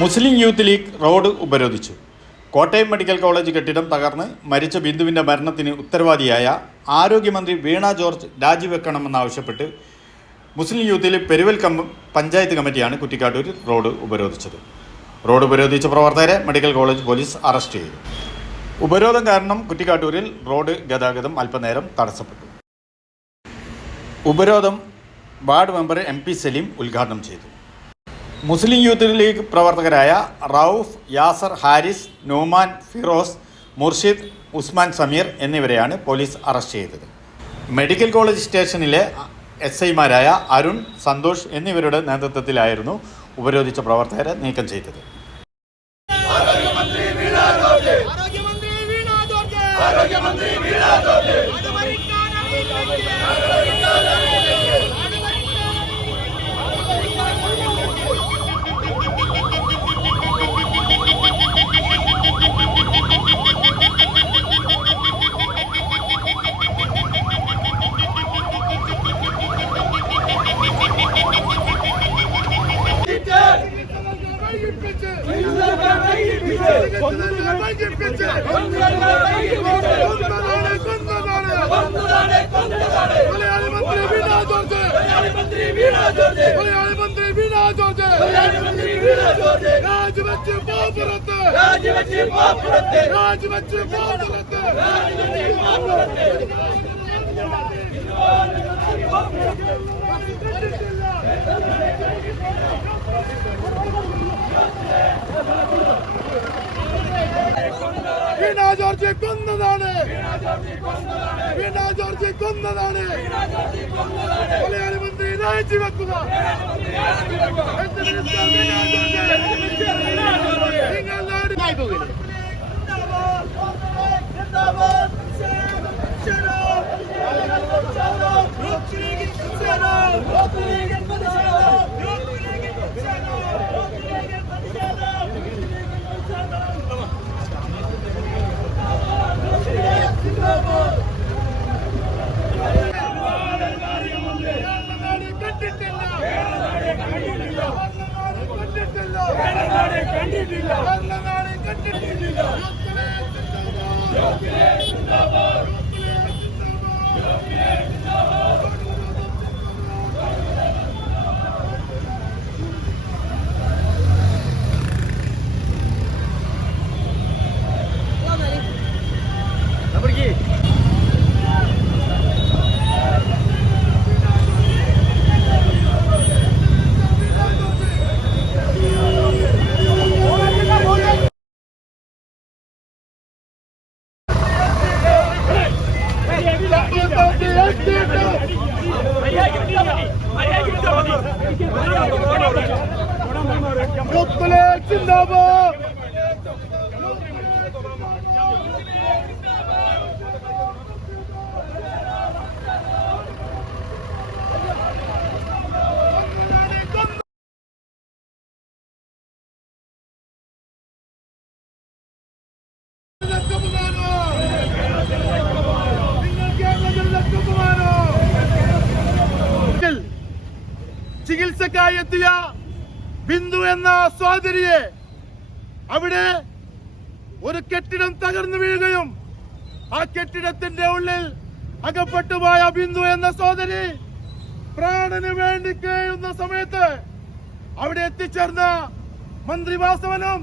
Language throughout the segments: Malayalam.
മുസ്ലിം യൂത്ത് ലീഗ് റോഡ് ഉപരോധിച്ചു. കോട്ടയം മെഡിക്കൽ കോളേജ് കെട്ടിടം തകർന്ന് മരിച്ച ബിന്ദുവിന്റെ മരണത്തിന് ഉത്തരവാദിയായ ആരോഗ്യമന്ത്രി വീണ ജോർജ് രാജിവെക്കണമെന്നാവശ്യപ്പെട്ട് മുസ്ലിം യൂത്ത് ലീഗ് പെരുവൽ കമ്പം പഞ്ചായത്ത് കമ്മിറ്റിയാണ് കുറ്റിക്കാട്ടൂരിൽ റോഡ് ഉപരോധിച്ചത്. റോഡ് ഉപരോധിച്ച പ്രവർത്തകരെ മെഡിക്കൽ കോളേജ് പോലീസ് അറസ്റ്റ് ചെയ്തു. ഉപരോധം കാരണം കുറ്റിക്കാട്ടൂരിൽ റോഡ് ഗതാഗതം അല്പനേരം തടസ്സപ്പെട്ടു. ഉപരോധം ward member M P Salim ഉദ്ഘാടനം ചെയ്തു. മുസ്ലിം യൂത്ത് ലീഗ് പ്രവർത്തകരായ റൌഫ് യാസർ ഹാരിസ് നോമാൻ ഫിറോസ് മുർഷിദ് ഉസ്മാൻ സമീർ എന്നിവരെയാണ് പോലീസ് അറസ്റ്റ് ചെയ്തത്. മെഡിക്കൽ കോളേജ് സ്റ്റേഷനിലെ എസ് ഐമാരായ അരുൺ സന്തോഷ് എന്നിവരുടെ നേതൃത്വത്തിലായിരുന്നു ഉപരോധിച്ച പ്രവർത്തകരെ നീക്കം ചെയ്തത്. ആരോഗ്യമന്ത്രി വീണ ജോർജ്. മലയാളി മന്ത്രി വീണ ജോർജ് മലയാളി മന്ത്രി വീണ ജോർജ് രാജിവെച്ച് പോപ്പുറത്ത് രാജിവെച്ച് പോപ്പുറത്ത് രാജിവെച്ച് പോപ്പുറത്ത് വീണ ജോർജ് കൊന്നതാണ്. വീണ ജോർജ് കൊന്നതാണ്. മലയാളി മന്ത്രി രാജിവെക്കുക. দিলাম। Yok ചികിത്സക്കായി എത്തിയ ബിന്ദു എന്ന സ്വാതിരിയെ അവിടെ ഒരു കെട്ടിടം തകർന്നു വീഴുകയും ആ കെട്ടിടത്തിന്റെ ഉള്ളിൽ അകപ്പെട്ടുപോയ ബിന്ദു എന്ന സോദരി പ്രാണന് വേണ്ടി കഴിയുന്ന സമയത്ത് അവിടെ എത്തിച്ചേർന്ന മന്ത്രി വാസവനും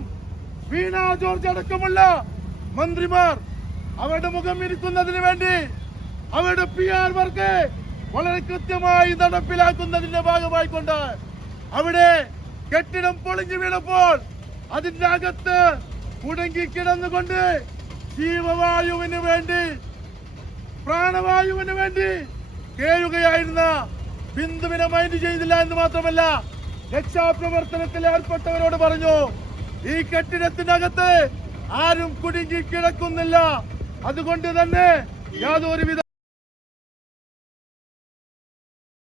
വീണ ജോർജ് അടക്കമുള്ള മന്ത്രിമാർ അവരുടെ മുഖം ഇരിക്കുന്നതിന് വേണ്ടി അവരുടെ പി ആർ വർക്ക് വളരെ കൃത്യമായി നടപ്പിലാക്കുന്നതിന്റെ ഭാഗമായിക്കൊണ്ട് അവിടെ കെട്ടിടം പൊളിഞ്ഞു വീണപ്പോൾ അതിന്റെ അകത്ത് കുടുങ്ങിക്കിടന്നുകൊണ്ട് ജീവവായുവിന് വേണ്ടി പ്രാണവായുവിന് വേണ്ടി കേഴുകയായിരുന്ന ബിന്ദുവിനെ മൈൻഡ് ചെയ്തില്ല എന്ന് മാത്രമല്ല രക്ഷാപ്രവർത്തനത്തിൽ ഏർപ്പെട്ടവരോട് പറഞ്ഞു ഈ കെട്ടിടത്തിനകത്ത് ആരും കുടുങ്ങി കിടക്കുന്നില്ല. അതുകൊണ്ട് തന്നെ യാതൊരുവിധ